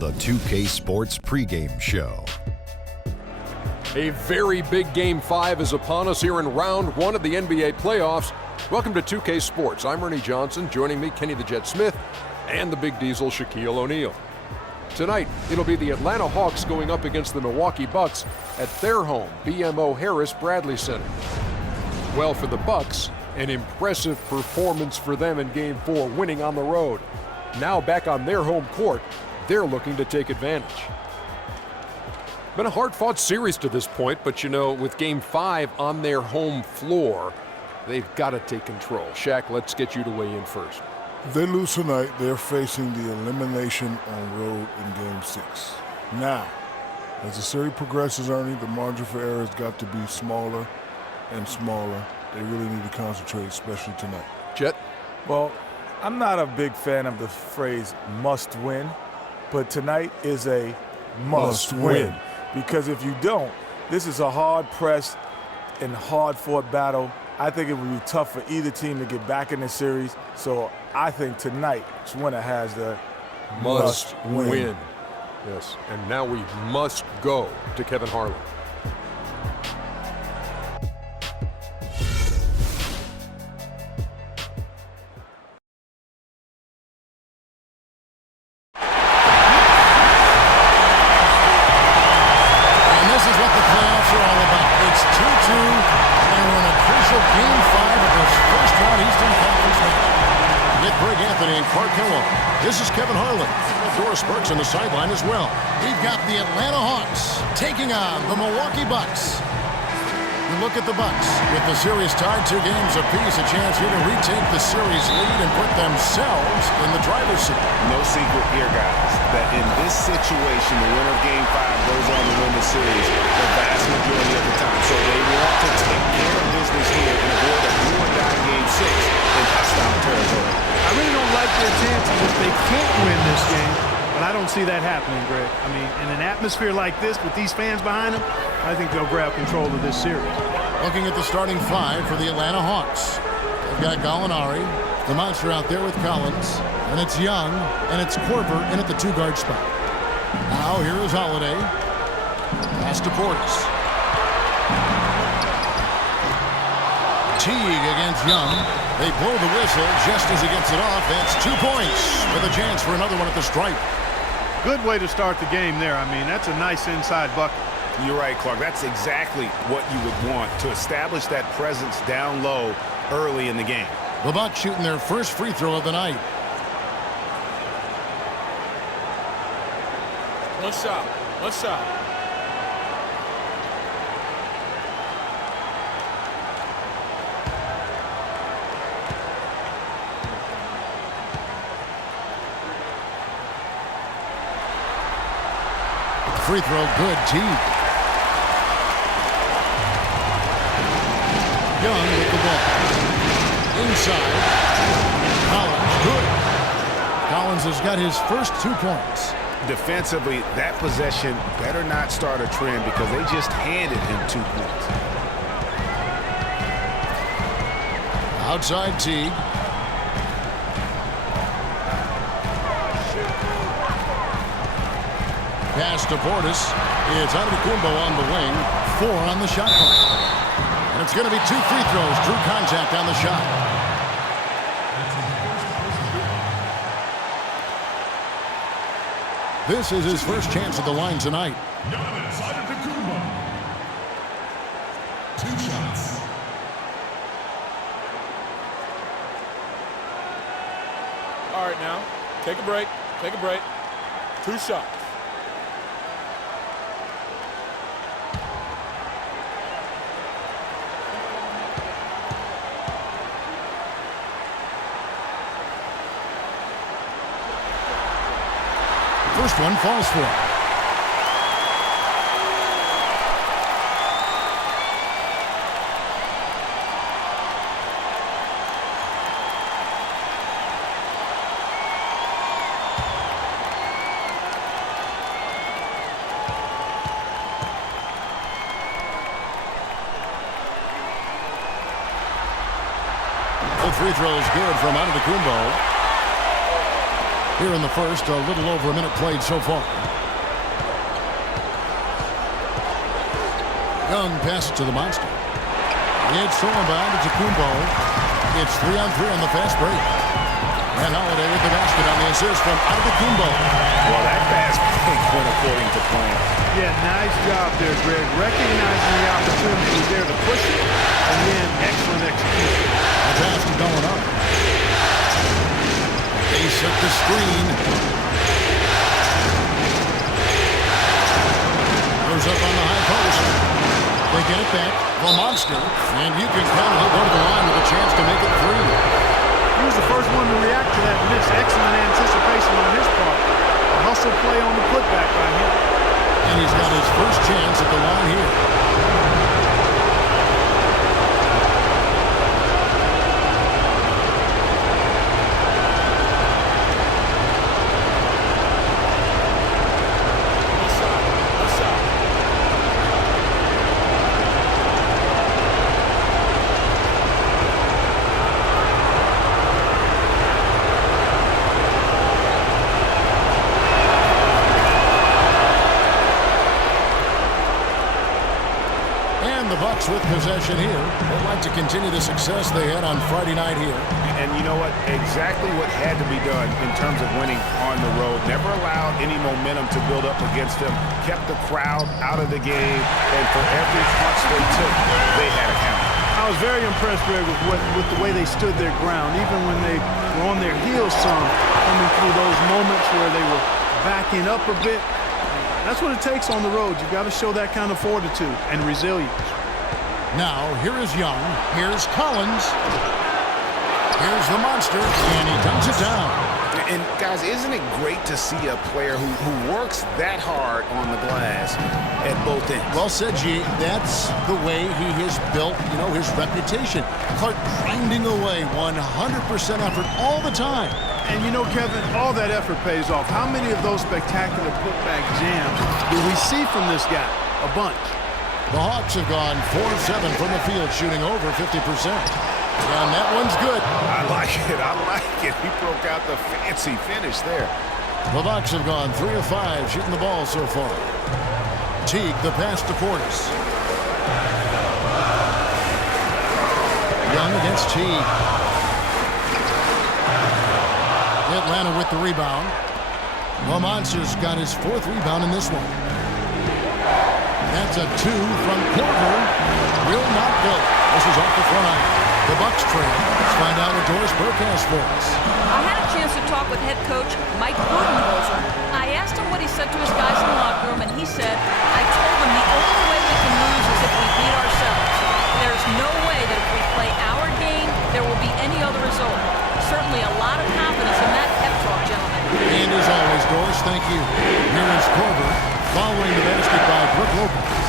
the 2K Sports pregame show. A very big Game 5 is upon us here in Round 1 of the NBA playoffs. Welcome to 2K Sports. I'm Ernie Johnson. Joining me, Kenny the Jet Smith, and the Big Diesel, Shaquille O'Neal. Tonight, it'll be the Atlanta Hawks going up against the Milwaukee Bucks at their home, BMO Harris Bradley Center. Well, for the Bucks, an impressive performance for them in Game 4, winning on the road. Now back on their home court, they're looking to take advantage. Been a hard-fought series to this point, but with Game 5 on their home floor, they've got to take control. Shaq, let's get you to weigh in first. If they lose tonight, they're facing the elimination on road in Game 6. Now, as the series progresses, Ernie, the margin for error has got to be smaller and smaller. They really need to concentrate, especially tonight. Jet? Well, I'm not a big fan of the phrase must win, but tonight is a must win. Because if you don't, this is a hard-pressed and hard-fought battle. I think it would be tough for either team to get back in the series. So I think tonight's winner has the must win. Yes, and now we must go to Kevin Harlan. This is Kevin Harlan. Doris Burke's on the sideline as well. We've got the Atlanta Hawks taking on the Milwaukee Bucks. You look at the Bucks with the series tied 2 games apiece, a chance here to retake the series lead and put themselves in the driver's seat. No secret here, guys, that in this situation, the winner of Game 5 goes on to win the series the vast majority of the time. So they want to take care of business here and avoid a do-or-die Game 6 in hostile territory. I really don't like their chances if they can't win this game, but I don't see that happening, Greg. I mean, in an atmosphere like this with these fans behind them, I think they'll grab control of this series. Looking at the starting 5 for the Atlanta Hawks. They've got Gallinari, the monster out there with Collins, and it's Young, and it's Korver in at the 2-guard spot. Now here is Holiday. Pass to Portis. Teague against Young. They blow the whistle just as he gets it off. That's 2 points with a chance for another one at the stripe. Good way to start the game there. I mean, that's a nice inside bucket. You're right, Clark. That's exactly what you would want, to establish that presence down low early in the game. The Bucks shooting their first free throw of the night. One shot. Free throw good. Teague. Young with the ball. Inside. Collins. Good. Collins has got his first 2 points. Defensively, that possession better not start a trend because they just handed him 2 points. Outside Teague. Pass to Portis. It's Antetokounmpo on the wing. 4 on the shot clock. And it's going to be 2 free throws. Drew contact on the shot. This is his first chance at the line tonight. 2 shots. All right, now, take a break. 2 shots. First one falls for him. The free throw is good from Antetokounmpo. Here in the first, a little over a minute played so far. Young passes to the monster. It's thrown by to Kumbo. It's 3-on-3 on the fast break. And Holiday with the basket on the assist from Kumbo. Well, that fast break went according to plan. Yeah, nice job there, Greg. Recognizing the opportunity was there to push it, and then excellent execution. The pass to going up. They set the screen. Goes up on the high post. They get it back. The monster. And you can count he'll go to the line with a chance to make it 3. He was the first one to react to that miss. Excellent anticipation on his part. A hustle play on the putback by him. And he's got his first chance at the line here. With possession here. They'd like to continue the success they had on Friday night here. And you know what? Exactly what had to be done in terms of winning on the road. Never allowed any momentum to build up against them. Kept the crowd out of the game. And for every punch they took, they had a count. I was very impressed, Greg, with the way they stood their ground, even when they were on their heels some, coming through those moments where they were backing up a bit. That's what it takes on the road. You've got to show that kind of fortitude and resilience. Now, here is Young. Here's Collins. Here's the monster, and he dumps it down. And, guys, isn't it great to see a player who works that hard on the glass at both ends? Well said, G. That's the way he has built, his reputation. Clark grinding away, 100% effort all the time. And, Kevin, all that effort pays off. How many of those spectacular putback jams do we see from this guy? A bunch. The Hawks have gone 4-7 from the field, shooting over 50%. And that one's good. I like it. He broke out the fancy finish there. The Bucks have gone 3 of 5 shooting the ball so far. Teague, the pass to Portis. Young against Teague. Atlanta with the rebound. The Monsters got his 4th rebound in this one. That's a 2 from Corver. Will not go. This is off the front iron. The Bucks trail. Let's find out what Doris Burke has for us. I had a chance to talk with head coach Mike Budenholzer. I asked him what he said to his guys in the locker room, and he said, I told them the only way we can lose is if we beat ourselves. There's no way that if we play our game, there will be any other result. Certainly a lot of confidence in that pep talk, gentlemen. And as always, Doris, thank you. Here is Corver. Following the basket by Brooke Lopez.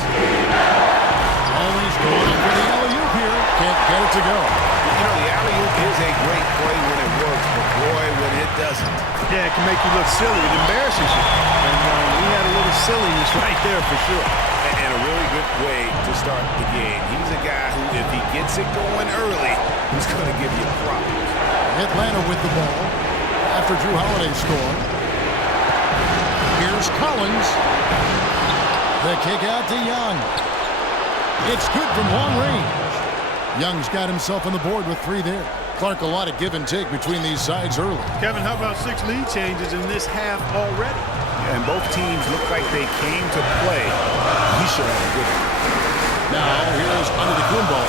Always going for the alley-oop here. Can't get it to go. The alley-oop is a great play when it works, but boy, when it doesn't. Yeah, it can make you look silly. It embarrasses you. And we had a little silliness right there for sure. And a really good way to start the game. He's a guy who, if he gets it going early, he's going to give you problems. Atlanta with the ball after Drew Holiday scored. Here's Collins. The kick out to Young. It's good from long range. Young's got himself on the board with 3 there. Clark, a lot of give and take between these sides early. Kevin, how about 6 lead changes in this half already? And both teams look like they came to play. He should have a good one. Now, here's Antetokounmpo.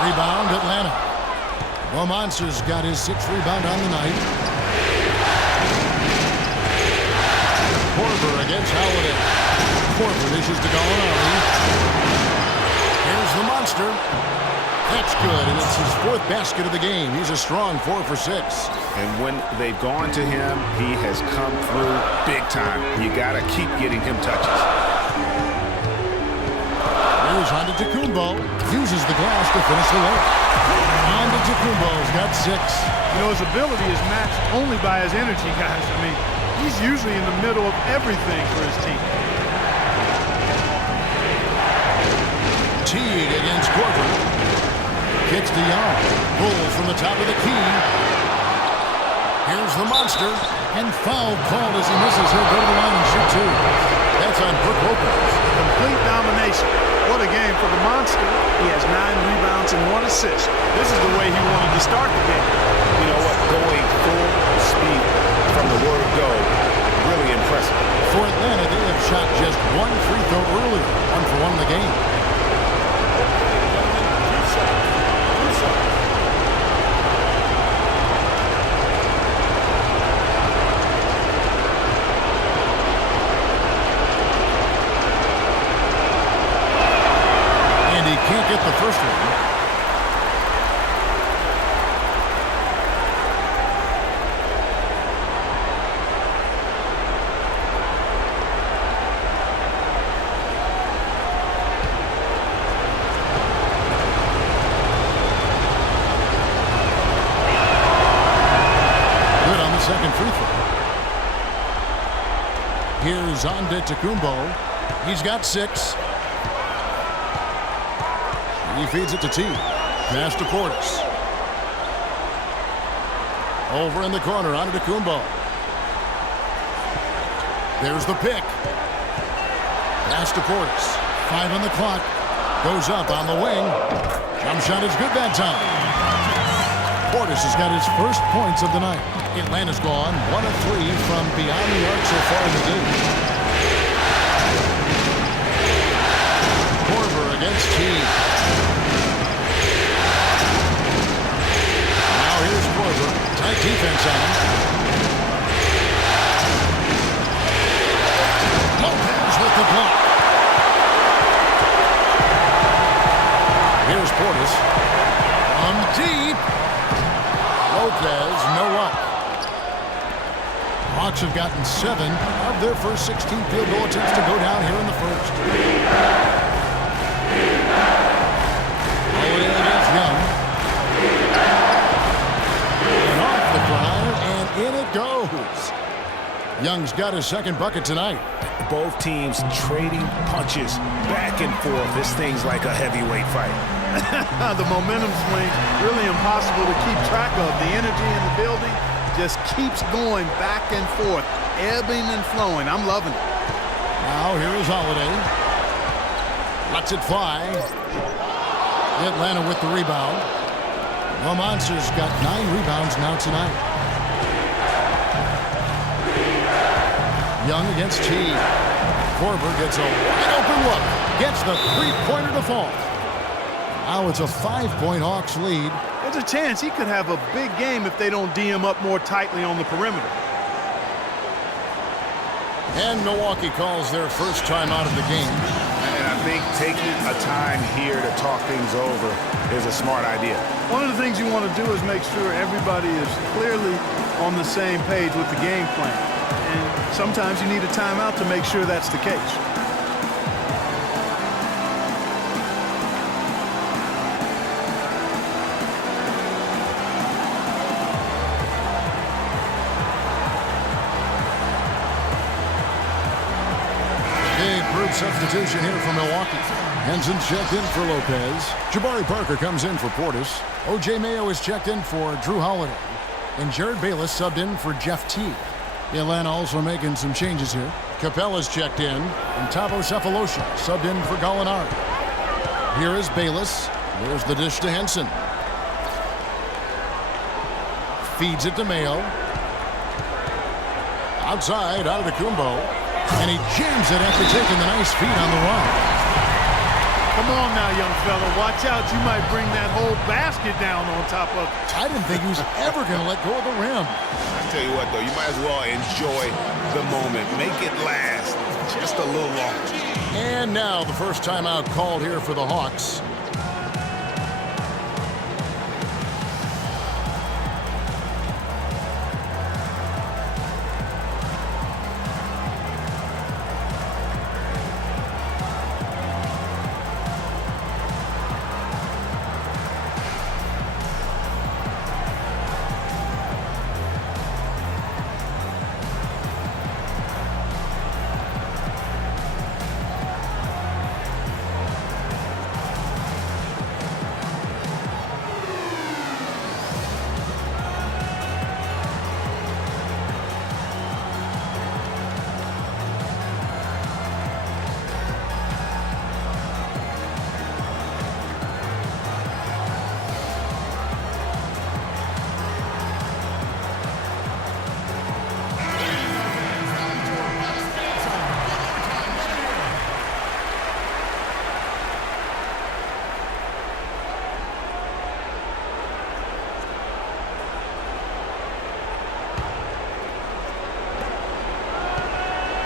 Rebound, Atlanta. The Monsters got his 6th rebound on the night. Korver against Holiday. Korver dishes to Gallinari. Here's the Monster. That's good, and it's his 4th basket of the game. He's a strong 4 for 6. And when they've gone to him, he has come through big time. You got to keep getting him touches. Here's Antetokounmpo. Uses the glass to finish the layup. Antetokounmpo's got 6. His ability is matched only by his energy, guys. I mean, he's usually in the middle of everything for his team. Teague against Korver. Kicks to Young. Pulls from the top of the key. Here's the monster. And foul called as he misses. He'll go to the line and shoot two. That's on Brook Lopez. Complete domination. What a game for the monster. He has 9 rebounds and 1 assist. This is the way he wanted to start the game. You know what? Going full speed from the word go, really impressive. For Atlanta, they have shot just 1 free throw earlier. 1 for 1 in the game. Can't get the first one. Good on the second free throw. Here's Antetokounmpo. He's got 6. He feeds it to T. Pass to Portis. Over in the corner, Antetokounmpo. There's the pick. Pass to Portis. 5 on the clock. Goes up on the wing. Jump shot is good that time. Portis has got his first points of the night. Atlanta's gone 1 of 3 from beyond the arc so far in the game. Korver against T. Here's Korver. Tight defense on him. Lopez with the block. Here's Portis. From deep. Lopez, no up. Hawks have gotten 7 of their first 16 field goal attempts to go down here in the first. Holiday against Young. And in it goes. Young's got his second bucket tonight. Both teams trading punches back and forth. This thing's like a heavyweight fight. The momentum swing, really impossible to keep track of. The energy in the building just keeps going back and forth, ebbing and flowing. I'm loving it. Now here is Holiday. Lets it fly. Atlanta with the rebound. The Monsters got 9 rebounds now tonight. Young against T. Korver gets a wide open look. Gets the three-pointer to fall. Now it's a 5-point Hawks lead. There's a chance he could have a big game if they don't D him up more tightly on the perimeter. And Milwaukee calls their first time out of the game. And I think taking a time here to talk things over is a smart idea. One of the things you want to do is make sure everybody is clearly on the same page with the game plan. And sometimes you need a timeout to make sure that's the case. Substitution here for Milwaukee. Henson's checked in for Lopez. Jabari Parker comes in for Portis. O.J. Mayo is checked in for Drew Holiday. And Jared Bayless subbed in for Jeff T. Atlanta also making some changes here. Capella's checked in. And Tavo Cephalosha subbed in for Gallinari. Here is Bayless. There's the dish to Henson. Feeds it to Mayo. Outside, Antetokounmpo. And he jams it after taking the nice feed on the run. Come on now, young fella. Watch out. You might bring that whole basket down on top of it. I didn't think he was ever going to let go of the rim. I tell you what, though, you might as well enjoy the moment. Make it last just a little longer. And now the first timeout called here for the Hawks.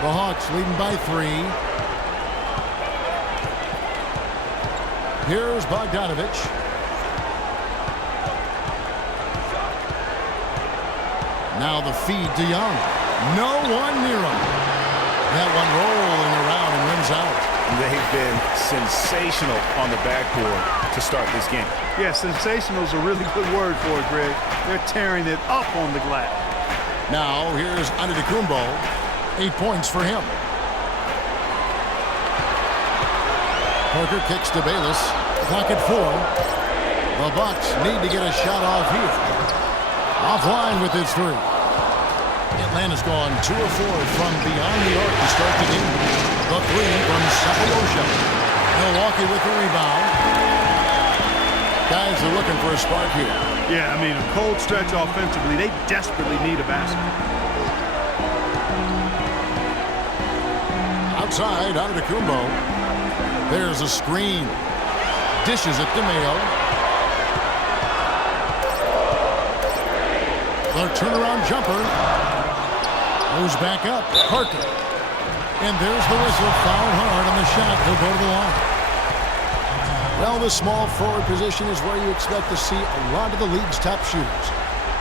The Hawks leading by 3. Here's Bogdanovich. Now the feed to Young. No one near him. That one rolling around and rims out. They've been sensational on the backboard to start this game. Yeah, sensational is a really good word for it, Greg. They're tearing it up on the glass. Now here's Antetokounmpo. 8 points for him. Parker kicks to Bayless. Clock at 4. The Bucks need to get a shot off here. Offline with his 3. Atlanta's gone 2 of 4 from beyond the arc to start the game. The 3 from Sapolosha. Milwaukee with the rebound. Guys are looking for a spark here. Yeah, I mean, a cold stretch offensively. They desperately need a basket. Outside, Antetokounmpo. There's a screen. Dishes it to Mayo. The turnaround jumper. Goes back up. Parker. And there's the whistle. Fouled hard on the shot. He'll go to the line. Well, the small forward position is where you expect to see a lot of the league's top shooters.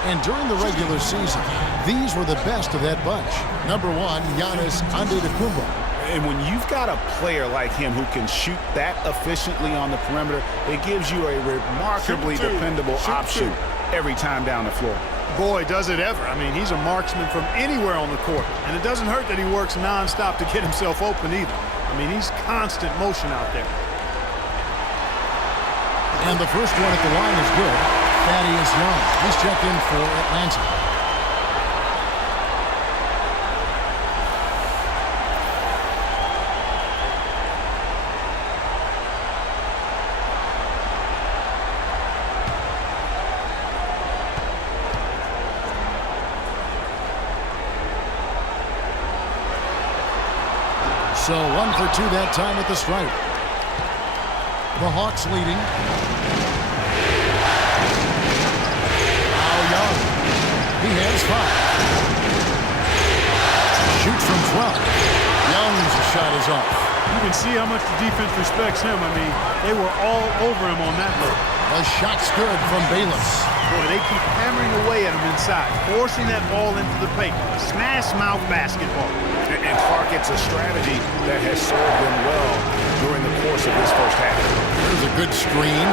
And during the regular season, these were the best of that bunch. Number 1, Giannis Antetokounmpo. And when you've got a player like him who can shoot that efficiently on the perimeter, it gives you a remarkably dependable option every time down the floor. Boy, does it ever. I mean, he's a marksman from anywhere on the court. And it doesn't hurt that he works nonstop to get himself open either. I mean, he's constant motion out there. And the first one at the line is good. Thaddeus Young. He's checked in for Atlanta. So 1 for 2 that time at the stripe. The Hawks leading. Now Young. He has 5. Shoots from 12. Young's shot is off. You can see how much the defense respects him. I mean, they were all over him on that look. The shot's good from Bayless. Boy, they keep hammering away at him inside, forcing that ball into the paint. Smash mouth basketball. And Clark, it's a strategy that has served them well during the course of this first half. There's a good screen.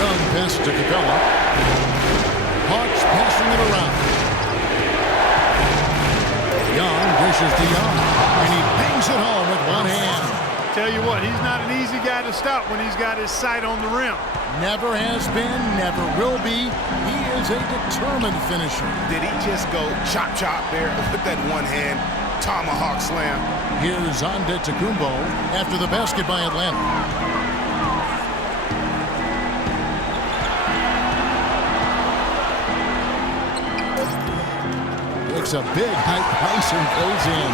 Young pass to Capella. Hawks passing it around. Young dishes to Young, and he bangs it home with one hand. Tell you what, he's not an easy guy to stop when he's got his sight on the rim. Never has been, never will be. He is a determined finisher. Did he just go chop there with that one hand tomahawk slam? Here's Antetokounmpo after the basket by Atlanta. Takes a big high pace and goes in.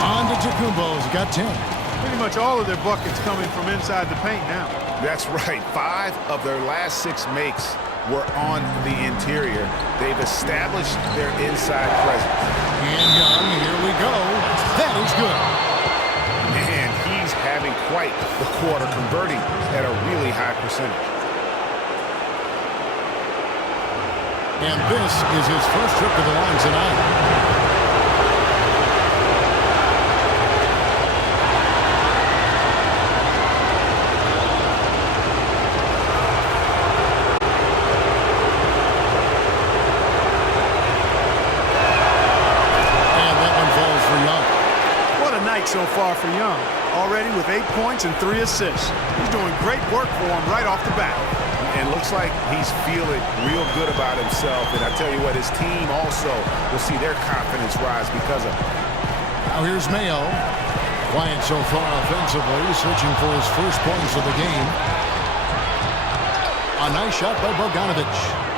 Antetokounmpo's got 10. Pretty much all of their buckets coming from inside the paint now. That's right. 5 of their last 6 makes were on the interior. They've established their inside presence. And Young, here we go. That is good. And he's having quite the quarter, converting at a really high percentage. And this is his first trip to the line tonight. So far for Young, already with 8 points and 3 assists. He's doing great work for him right off the bat. And looks like he's feeling real good about himself. And I tell you what, his team also will see their confidence rise because of it. Now here's Mayo. Quiet so far offensively, searching for his first points of the game. A nice shot by Bogdanovich.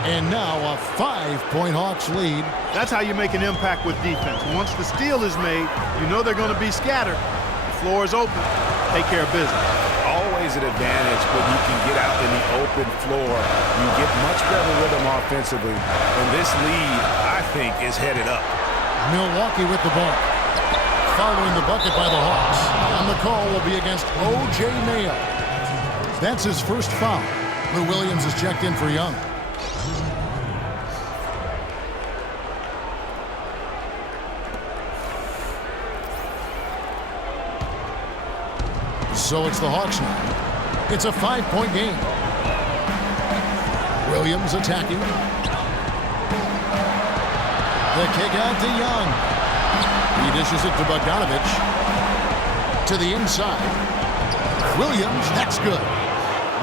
And now a 5-point Hawks lead. That's how you make an impact with defense. Once the steal is made, you know they're going to be scattered. The floor is open. Take care of business. Always an advantage when you can get out in the open floor. You get much better rhythm offensively. And this lead, I think, is headed up. Milwaukee with the ball. Following the bucket by the Hawks. And the call will be against O.J. Mayo. That's his first foul. Lou Williams is checked in for Young. So it's the Hawks now. It's a 5-point game. Williams attacking. The kick out to Young. He dishes it to Bogdanovich. To the inside. Williams, that's good.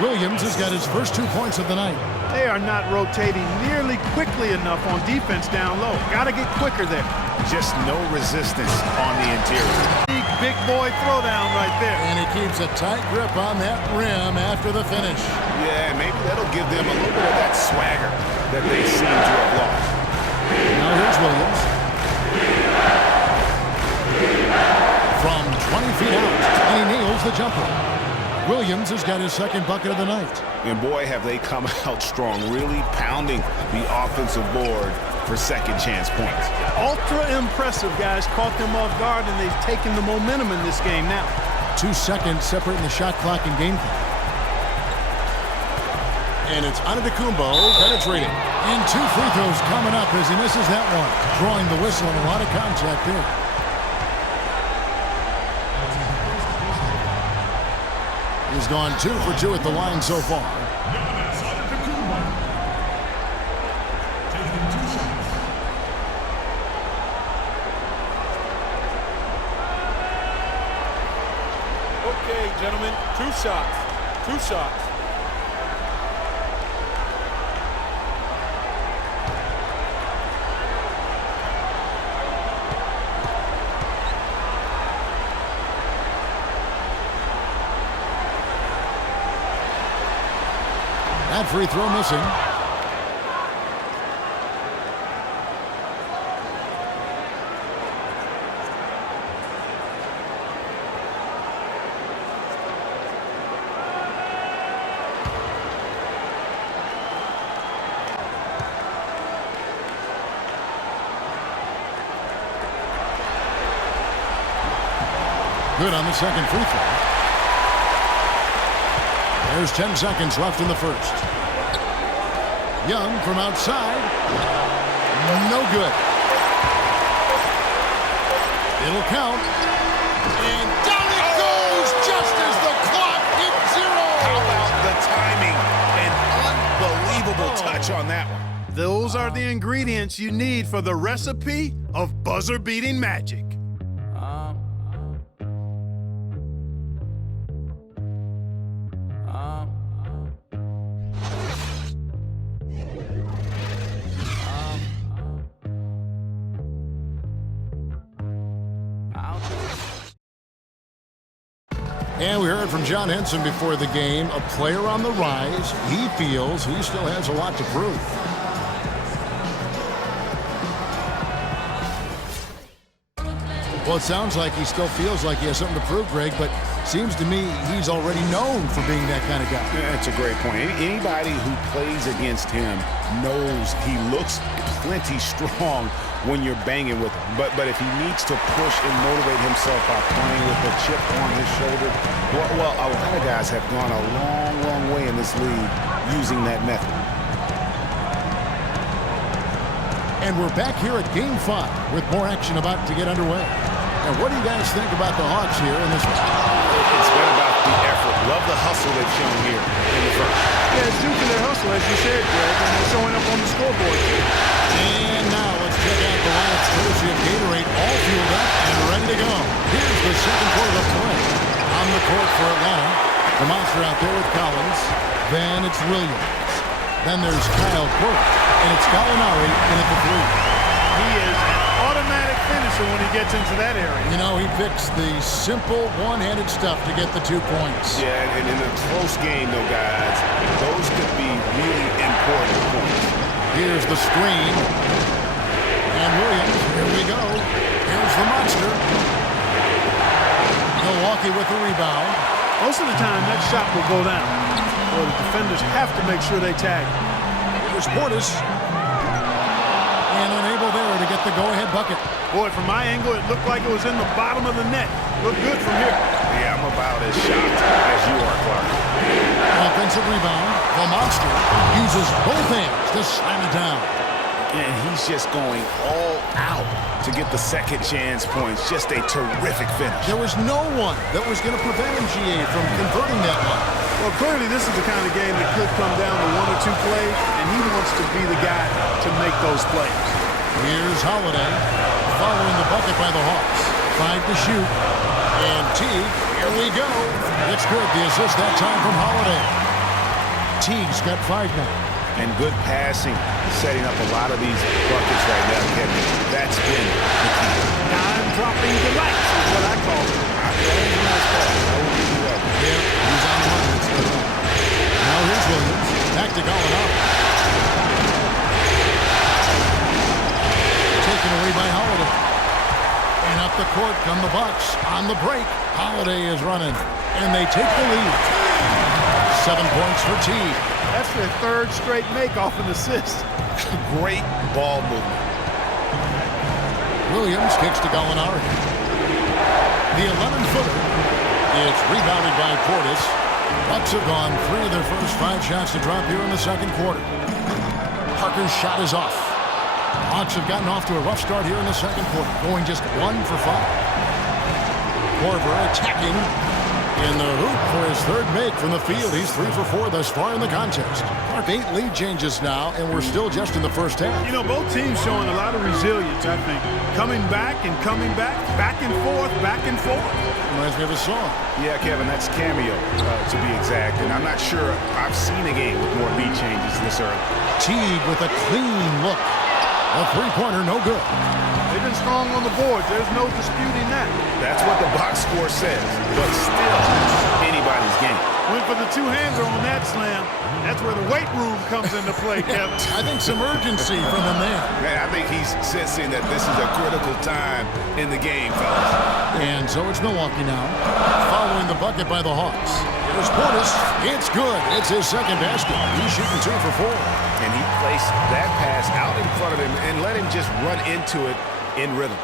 Williams has got his first 2 points of the night. They are not rotating nearly quickly enough on defense down low. Got to get quicker there. Just no resistance on the interior. Big boy throwdown right there. And he keeps a tight grip on that rim after the finish. Yeah, maybe that'll give them a little bit of that swagger that they seem to have lost. Now here's Williams. From 20 feet out, and he nails the jumper. Williams has got his second bucket of the night. And boy, have they come out strong, really pounding the offensive board for second chance points. Ultra impressive, guys. Caught them off guard, and they've taken the momentum in this game now. 2 seconds separating the shot clock and game clock. And it's Antetokounmpo penetrating. And 2 free throws coming up as he misses that one. Drawing the whistle and a lot of contact there. He's gone 2 for 2 at the line so far. Okay, gentlemen, 2 shots. 2 shots. That free throw missing. Good on the second free throw. There's 10 seconds left in the first. Young from outside. No good. It'll count. And down it goes just as the clock hits 0. How about the timing? An unbelievable touch on that one. Those are the ingredients you need for the recipe of buzzer-beating magic. And we heard from John Henson before the game, a player on the rise. He feels he still has a lot to prove. Well, it sounds like he still feels like he has something to prove, Greg, but seems to me he's already known for being that kind of guy. Yeah, that's a great point. Anybody who plays against him knows he looks plenty strong when you're banging with him. But if he needs to push and motivate himself by playing with a chip on his shoulder, well, a lot of guys have gone a long, long way in this league using that method. And we're back here at Game 5 with more action about to get underway. And what do you guys think about the Hawks here in this one? It's been about the effort. Love the hustle they've shown here in the first. Yeah, it's due to their hustle, as you said, Greg, and they're showing up on the scoreboard. And now let's check out the lineups courtesy of Gatorade, all fueled up and ready to go. Here's the second quarter of play. On the court for Atlanta, the monster out there with Collins. Then it's Williams. Then there's Kyle Quirk, and it's Gallinari in at the 3. He is an automatic finisher when he gets into that area. You know, he picks the simple one-handed stuff to get the 2 points. Yeah, and in a close game, though, guys, those could be really important points. Here's the screen. And Williams, here we go. Here's the monster. Milwaukee with the rebound. Most of the time, that shot will go down. Well, the defenders have to make sure they tag him. Here's Portis. And unable there to get get the go-ahead bucket. Boy, from my angle, it looked like it was in the bottom of the net. Looked good from here. Yeah, I'm about as shocked as you are, Clark. Offensive rebound. The monster uses both hands to slam it down. And he's just going all out to get the second chance points. Just a terrific finish. There was no one that was going to prevent MGA from converting that one. Well, clearly this is the kind of game that could come down to 1 or 2 plays, and he wants to be the guy to make those plays. Here's Holiday following the bucket by the Hawks. 5 to shoot. And Teague, here we go. It's good. The assist that time from Holiday. Teague's got 5 now. And good passing, setting up a lot of these buckets right now, Kevin. That's been the key. Time-dropping delights is what I call it. Yeah, he's on the line. Now here's Williams. Back to Gallinari. Taken away by Holiday. And up the court come the Bucks. On the break, Holiday is running. And they take the lead. 7 points for Teague. That's their 3rd straight make-off and assist. Great ball movement. Williams kicks to Gallinari. The 11-footer is rebounded by Portis. Bucks have gone 3 of their first 5 shots to drop here in the second quarter. Parker's shot is off. Hawks have gotten off to a rough start here in the second quarter, going just 1 for 5. Korver attacking in the hoop for his 3rd make from the field. He's 3 for 4 thus far in the contest. 8 lead changes now, and we're still just in the first half. You know, both teams showing a lot of resilience, I think. Coming back and coming back and forth, back and forth. Reminds me of a song. Yeah, Kevin, that's Cameo, to be exact. And I'm not sure I've seen a game with more lead changes this early. Teague with a clean look. A 3-pointer, no good. They've been strong on the boards. There's no disputing that. That's what the box score says, but still anybody's game. Went for the 2-hander on that slam. That's where the weight room comes into play, Kevin. I think some urgency from him there. Man, I think he's sensing that this is a critical time in the game, fellas. And so it's Milwaukee now, following the bucket by the Hawks. Here's Portis. It's good. It's his 2nd basket. He's shooting 2 for 4. And he placed that pass out in front of him and let him just run into it in rhythm.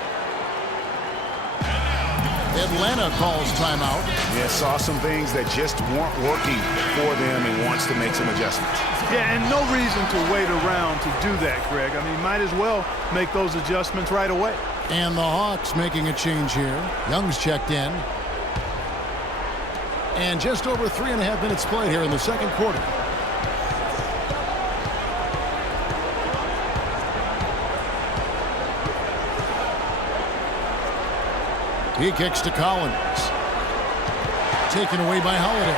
Atlanta calls timeout. Yeah, saw some things that just weren't working for them and wants to make some adjustments. Yeah, and no reason to wait around to do that, Greg. I mean, might as well make those adjustments right away. And the Hawks making a change here. Young's checked in. And just over 3.5 minutes played here in the second quarter. He kicks to Collins. Taken away by Holiday.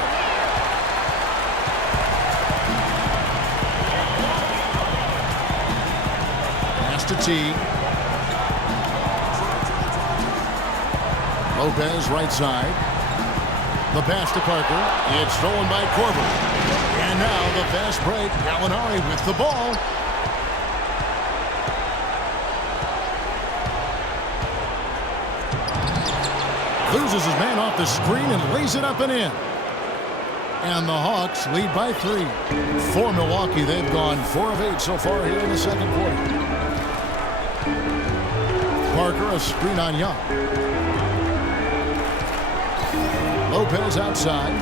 Pass to Teague. Lopez right side. The pass to Parker. It's stolen by Korver. And now the fast break. Gallinari with the ball. Loses his man off the screen and lays it up and in. And the Hawks lead by 3. For Milwaukee, they've gone 4 of 8 so far here in the second quarter. Parker, a screen on Young. Lopez outside.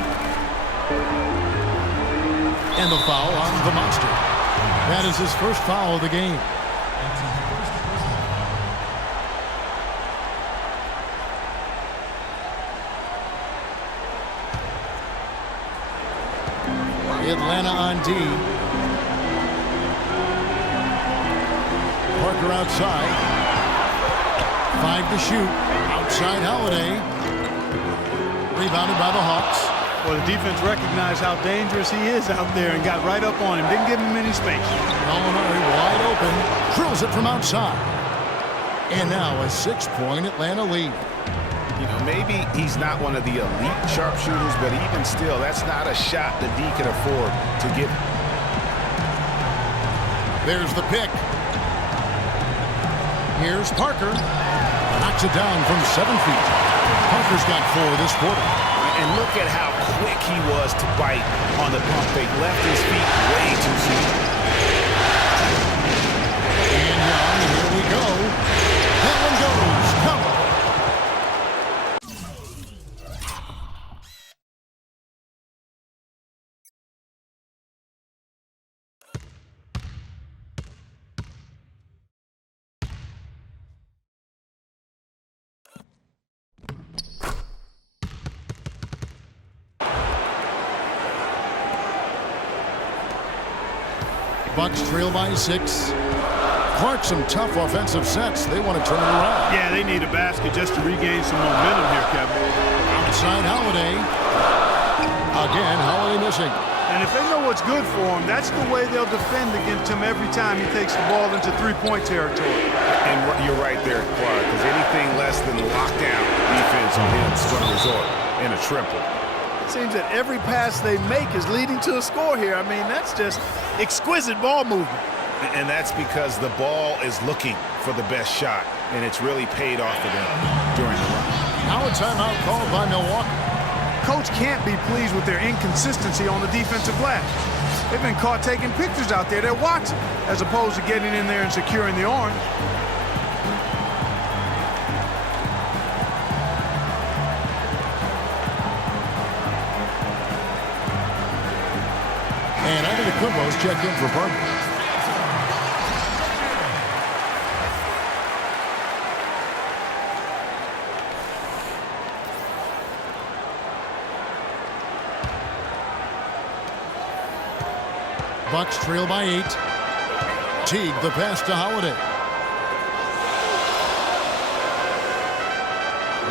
And the foul on the monster. That is his first foul of the game. Atlanta on D. Parker outside. 5 to shoot. Outside Holiday. Rebounded by the Hawks. Well, the defense recognized how dangerous he is out there and got right up on him. Didn't give him any space. Gallinari wide open. Drills it from outside. And now a 6-point Atlanta lead. You know, maybe he's not one of the elite sharpshooters, but even still, that's not a shot that D can afford to get. There's the pick. Here's Parker. Knocks it down from 7 feet. Parker's got 4 this quarter. And look at how quick he was to bite on the pump fake. Left his feet way too soon. And Young, here we go. Bucks trail by 6. Clark, some tough offensive sets. They want to turn it around. Yeah, they need a basket just to regain some momentum here, Kevin. Outside Holiday. Again, Holiday missing. And if they know what's good for him, that's the way they'll defend against him every time he takes the ball into three-point territory. And you're right there, Clark, because anything less than lockdown defense on him is going to result in a triple. It seems that every pass they make is leading to a score here. I mean, that's just exquisite ball movement. And that's because the ball is looking for the best shot, and it's really paid off for them during the run. Now a timeout called by Milwaukee. Coach can't be pleased with their inconsistency on the defensive glass. They've been caught taking pictures out there. They're watching, as opposed to getting in there and securing the arm. And Anthony Kumbo's checked in for Parker. Bucks trail by 8. Teague the pass to Holiday.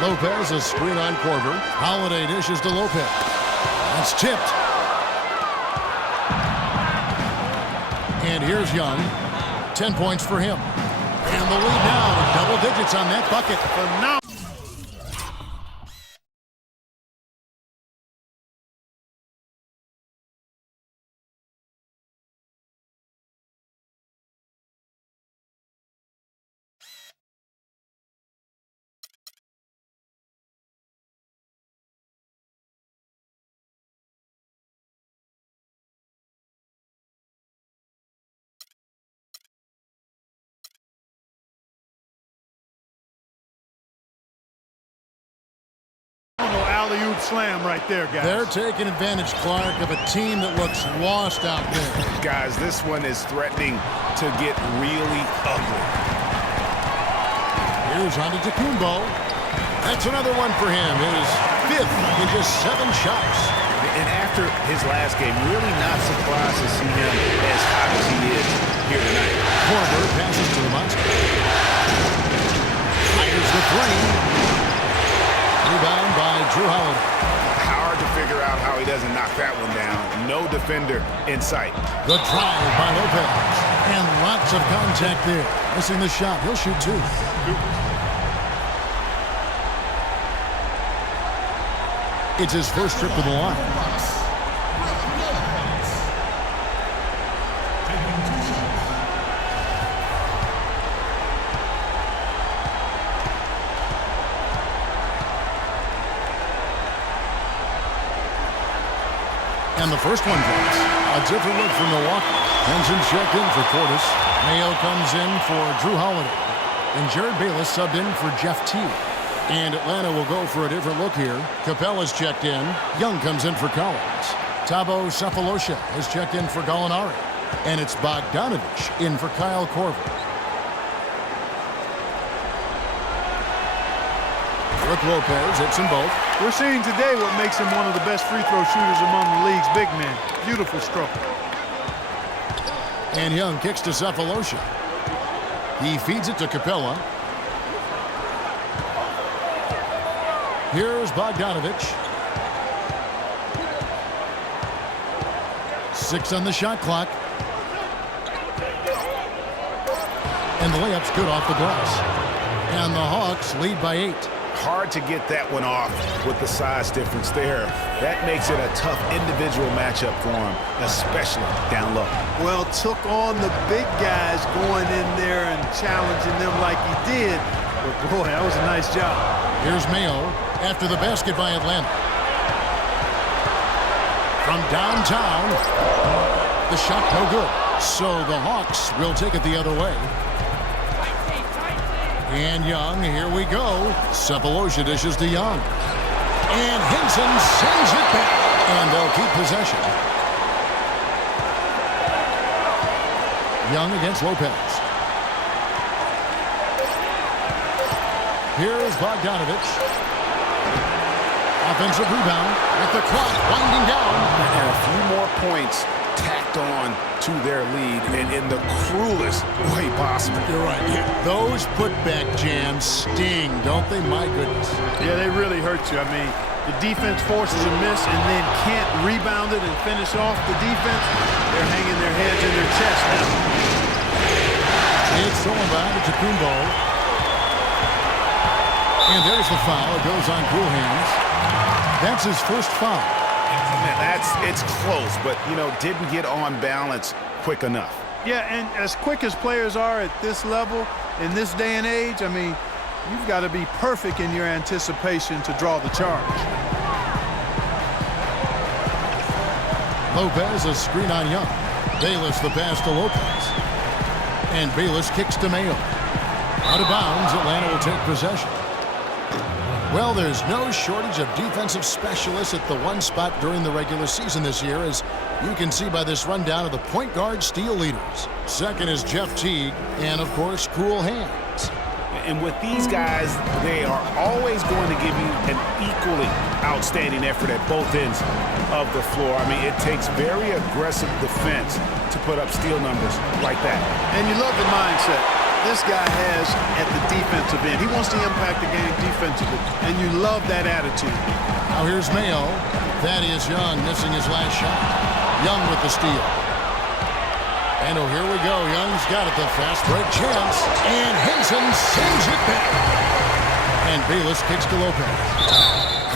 Lopez a screen on Korver. Holiday dishes to Lopez. That's tipped. And here's Young. 10 points for him. And the lead now to double digits on that bucket. Phenomenal. Alley-oop slam right there, guys. They're taking advantage, Clark, of a team that looks lost out there. Guys, this one is threatening to get really ugly. Here's Antetokounmpo. That's another one for him. His 5th in just 7 shots. And after his last game, really not surprised to see him as hot as he is here tonight. Korver passes to the monster. Fires the 3. Rebound by Drew Holiday. Hard to figure out how he doesn't knock that one down. No defender in sight. The drive by Lopez. And lots of contact there. Missing the shot. He'll shoot 2. It's his first trip to the line. And the first one goes. A different look for Milwaukee. Henson checked in for Cordes. Mayo comes in for Drew Holiday. And Jared Bayless subbed in for Jeff Teague. And Atlanta will go for a different look here. Capella's checked in. Young comes in for Collins. Thabo Sefolosha has checked in for Gallinari. And it's Bogdanovich in for Kyle Korver. Brook Lopez hits them both. We're seeing today what makes him one of the best free throw shooters among the league's big men. Beautiful stroke. And Young kicks to Sefolosha. He feeds it to Capella. Here's Bogdanovich. 6 on the shot clock. And the layup's good off the glass. And the Hawks lead by 8. Hard to get that one off with the size difference there. That makes it a tough individual matchup for him, especially down low. Well, took on the big guys going in there and challenging them like he did. But boy, that was a nice job. Here's Mayo after the basket by Atlanta. From downtown, the shot no good. So the Hawks will take it the other way. And Young, here we go. Sefolosha dishes to Young. And Henson sends it back. And they'll keep possession. Young against Lopez. Here's Bogdanovich. Offensive rebound with the clock winding down. And a few more points tacked hooked on to their lead and in the cruelest way possible. You're right. Yeah. Those putback jams sting, don't they? My goodness. Yeah, they really hurt you. I mean, the defense forces a miss and then can't rebound it and finish off the defense. They're hanging their heads in their chest now. It's thrown by to Tacumbo. And there's the foul. It goes on cool hands. That's his first foul. Man, it's close, but, you know, didn't get on balance quick enough. Yeah, and as quick as players are at this level, in this day and age, I mean, you've got to be perfect in your anticipation to draw the charge. Lopez, a screen on Young. Bayless the pass to Lopez. And Bayless kicks to Mayo. Out of bounds, Atlanta will take possession. Well, there's no shortage of defensive specialists at the one spot during the regular season this year, as you can see by this rundown of the point guard steal leaders. Second is Jeff Teague, and of course, cool hands. And with these guys, they are always going to give you an equally outstanding effort at both ends of the floor. I mean, it takes very aggressive defense to put up steal numbers like that. And you love the mindset this guy has at the defensive end. He wants to impact the game defensively, and you love that attitude. Now here's Mayo. Thaddeus Young missing his last shot. Young with the steal. And oh, here we go. Young's got it, the fast break chance. And Henson sends it back. And Bayless kicks to Lopez.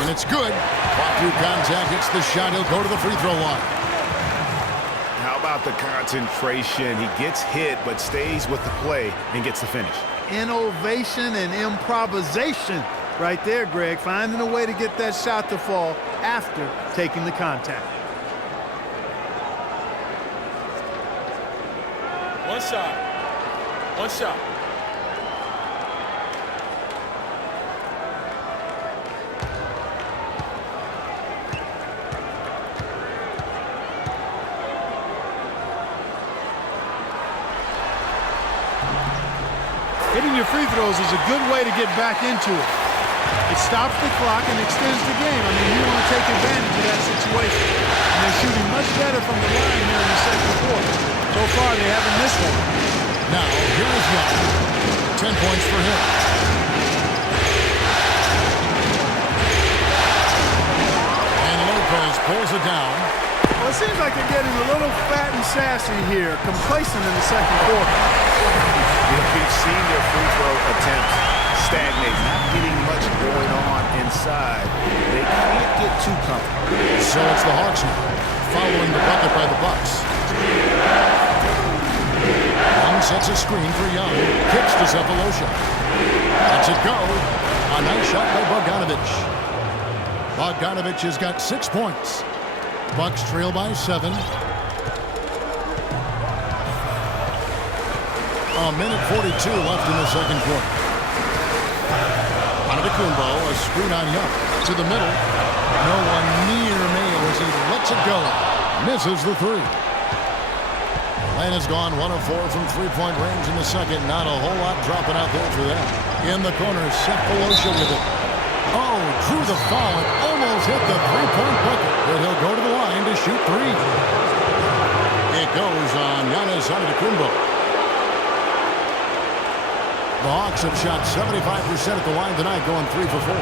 And it's good. Fought through contact, hits the shot. He'll go to the free throw line. How about the concentration? He gets hit, but stays with the play and gets the finish. Innovation and improvisation right there, Greg. Finding a way to get that shot to fall after taking the contact. One shot. One shot. Hitting your free throws is a good way to get back into it. It stops the clock and extends the game. I mean, you want to take advantage of that situation. And they're shooting much better from the line here in the second quarter. So far, they haven't missed one. Now, here is Young. 10 points for him. And Lopez pulls it down. Well, it seems like they're getting a little fat and sassy here, complacent in the second quarter. We've seen their free throw attempts stagnate, not getting much going on inside. They can't get too comfortable. So it's the Hawks now, following the bucket by the Bucks. Young sets a screen for Young. Kicks to Cephalosha. Lets it go. A nice shot by Bogdanovic. Bogdanovic has got 6 points. Bucks trail by 7. A minute 42 left in the second quarter. Antetokounmpo, a screen on Young. To the middle. No one near Mayo as he lets it go. Misses the three. Atlanta's gone 1 of 4 from three-point range in the second. Not a whole lot dropping out there for them. In the corner, Cephalosha with it. Oh, drew the foul and almost hit the three-point bucket. But he'll go to the line to shoot three. It goes on Giannis Antetokounmpo. The Hawks have shot 75% at the line tonight, going 3 for 4.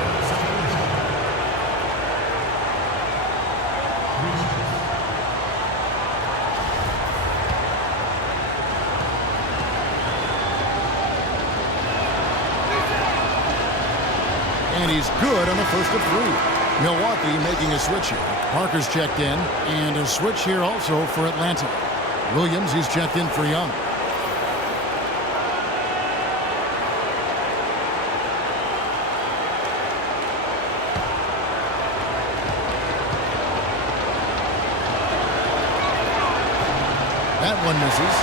And he's good on the first of 3. Milwaukee making a switch here. Parker's checked in, and a switch here also for Atlanta. Williams, he's checked in for Young. That one misses.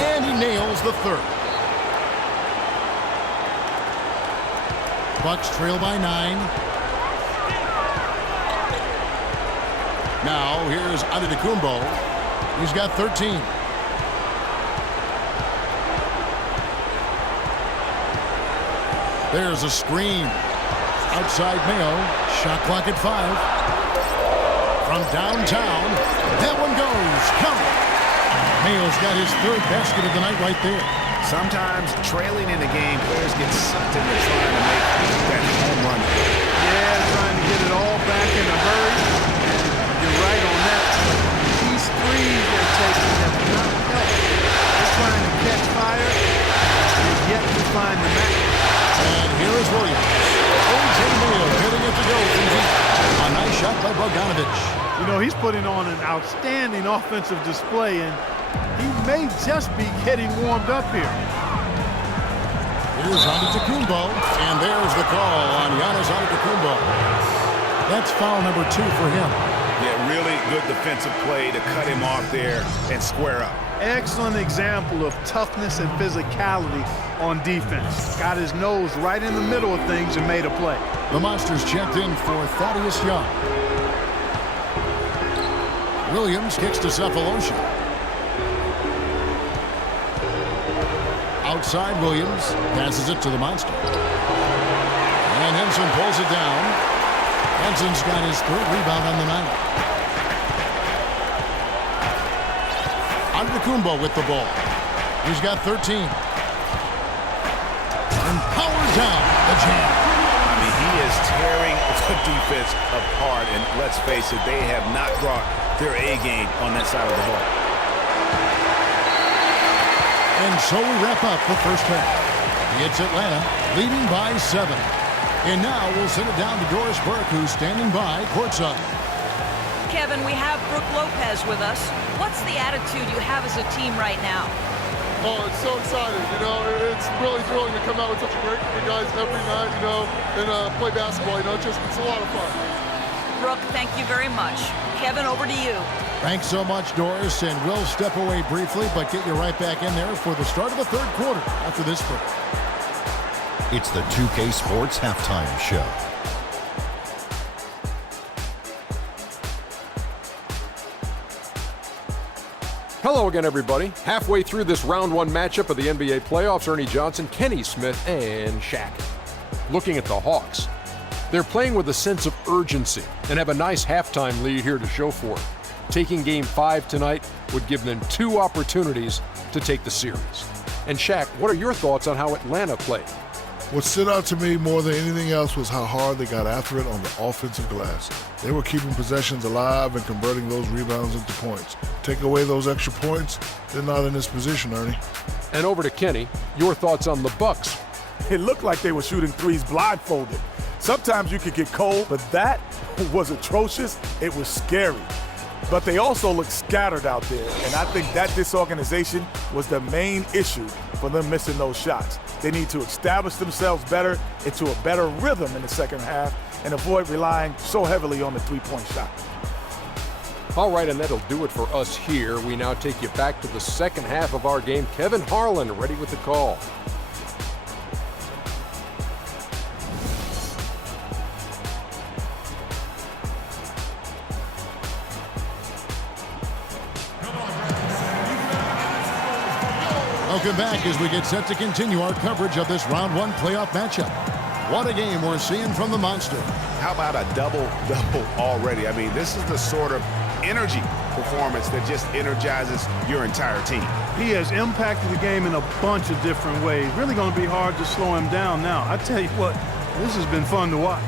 And he nails the third. Bucks trail by 9. Now here's Antetokounmpo. He's got 13. There's a screen. Outside Mayo. Shot clock at 5. From downtown, that one goes. Count. Mayo's got his 3rd basket of the night right there. Sometimes trailing in the game, players get sucked into trying to make that home run. Yeah, trying to get it all back in a hurry. You're right on that. These threes they're taking have not helped. They're trying to catch fire and yet to find the match. And here is Williams. O.J. Mayo hitting it to go from deep. A nice shot by Bogdanovich. You know, he's putting on an outstanding offensive display, and he may just be getting warmed up here. Here's Antetokounmpo, and there's the call on Giannis Antetokounmpo. That's foul number 2 for him. Yeah, really good defensive play to cut him off there and square up. Excellent example of toughness and physicality on defense. Got his nose right in the middle of things and made a play. The Monsters checked in for Thaddeus Young. Williams kicks to Cephalosha. Outside Williams, passes it to the Monster. And Henson pulls it down. Henson's got his 3rd rebound on the night. Antetokounmpo with the ball. He's got 13. And powered down the jam. I mean, he is tearing the defense apart, and let's face it, they have not brought their A game on that side of the ball. And so we wrap up the first half. It's Atlanta leading by 7. And now we'll send it down to Doris Burke, who's standing by courtside. Kevin, we have Brooke Lopez with us. What's the attitude you have as a team right now? Oh, it's so exciting, you know. It's really thrilling to come out with such a great group of guys every night, you know, and play basketball, you know. It's a lot of fun. Brooke, thank you very much. Kevin, over to you. Thanks so much, Doris, and we'll step away briefly, but get you right back in there for the start of the 3rd quarter after this break. It's the 2K Sports Halftime Show. Hello again, everybody. Halfway through this round 1 matchup of the NBA playoffs, Ernie Johnson, Kenny Smith, and Shaq. Looking at the Hawks, they're playing with a sense of urgency and have a nice halftime lead here to show for it. Taking Game 5 tonight would give them 2 opportunities to take the series. And Shaq, what are your thoughts on how Atlanta played? What stood out to me more than anything else was how hard they got after it on the offensive glass. They were keeping possessions alive and converting those rebounds into points. Take away those extra points, they're not in this position, Ernie. And over to Kenny, your thoughts on the Bucks. It looked like they were shooting threes blindfolded. Sometimes you could get cold, but that was atrocious. It was scary. But they also looked scattered out there, and I think that disorganization was the main issue for them missing those shots. They need to establish themselves better into a better rhythm in the second half and avoid relying so heavily on the three-point shot. All right, and that'll do it for us here. We now take you back to the second half of our game. Kevin Harlan ready with the call. Welcome back as we get set to continue our coverage of this round 1 playoff matchup. What a game we're seeing from the Monster. How about a double-double already? I mean, this is the sort of energy performance that just energizes your entire team. He has impacted the game in a bunch of different ways. Really going to be hard to slow him down now. I tell you what, this has been fun to watch.